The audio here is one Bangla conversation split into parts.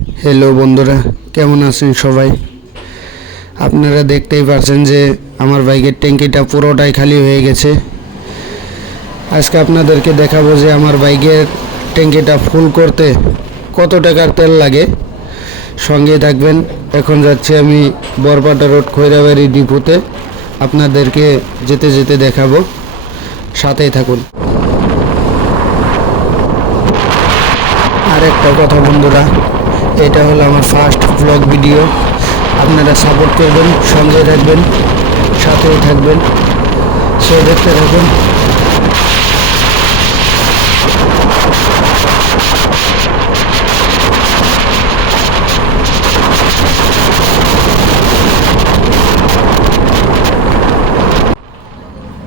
হ্যালো বন্ধুরা, কেমন আছেন সবাই? আপনারা দেখতেই পাচ্ছেন যে আমার বাইকের ট্যাঙ্কিটা পুরোটাই খালি হয়ে গেছে। আজকে আপনাদেরকে দেখাবো যে আমার বাইকের ট্যাঙ্কিটা ফুল করতে কত টাকার তেল লাগে। সঙ্গে থাকবেন। এখন যাচ্ছি আমি বরপাটা রোড খৈরাবাড়ি ডিপোতে, আপনাদেরকে যেতে যেতে দেখাবো, সাথেই থাকুন। আর একটা কথা বন্ধুরা, এটা হলো আমার ফার্স্ট ব্লগ ভিডিও। আপনারা সাপোর্ট করবেন, সঙ্গে থাকবেন, সাথেই থাকবেন, সে দেখতে থাকুন।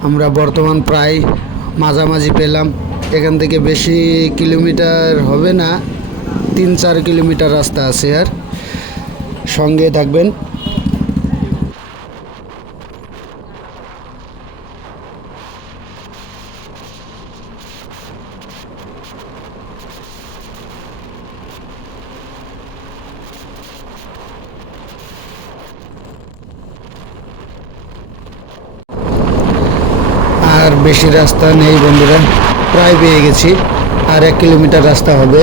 আমরা বর্তমান প্রায় মাঝামাঝি পেলাম। এখান থেকে বেশি কিলোমিটার হবে না, 3-4 কিলোমিটার রাস্তা আছে। আর সঙ্গে থাকবেন। আর বেশি রাস্তা নেই বন্ধুরা, প্রায় পেয়ে গেছি। আর 1 কিলোমিটার রাস্তা হবে।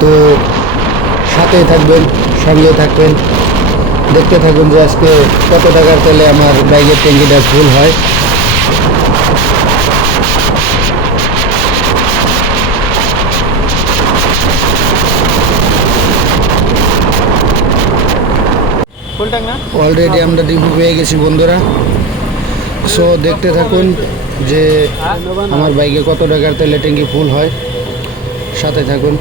তো সাথেই থাকবেন, সঙ্গে থাকবেন, দেখতে থাকুন যে আজকে কত টাকার তেলে আমার বাইকের ট্যাঙ্কিটা ফুল হয়। অলরেডি আমরা ডিপো পেয়ে গেছি বন্ধুরা। সো দেখতে থাকুন যে আমার বাইকে কত টাকার তেলে ট্যাঙ্কি ফুল হয়, সাথে থাকুন।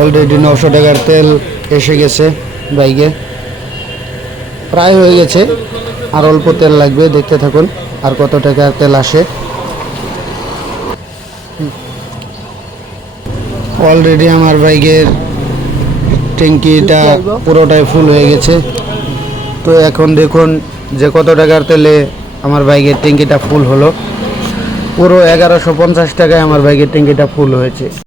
অলরেডি 900 টাকার তেল এসে গেছে বাইকে, প্রায় হয়ে গেছে। আর অল্প তেল লাগবে, দেখতে থাকুন আর কত টাকার তেল আসে। অলরেডি আমার বাইকের ট্যাঙ্কিটা পুরোটাই ফুল হয়ে গেছে। তো এখন দেখুন যে কত টাকার তেলে আমার বাইকের ট্যাঙ্কিটা ফুল হলো। পুরো 1150 টাকায় আমার বাইকের ট্যাঙ্কিটা ফুল হয়েছে।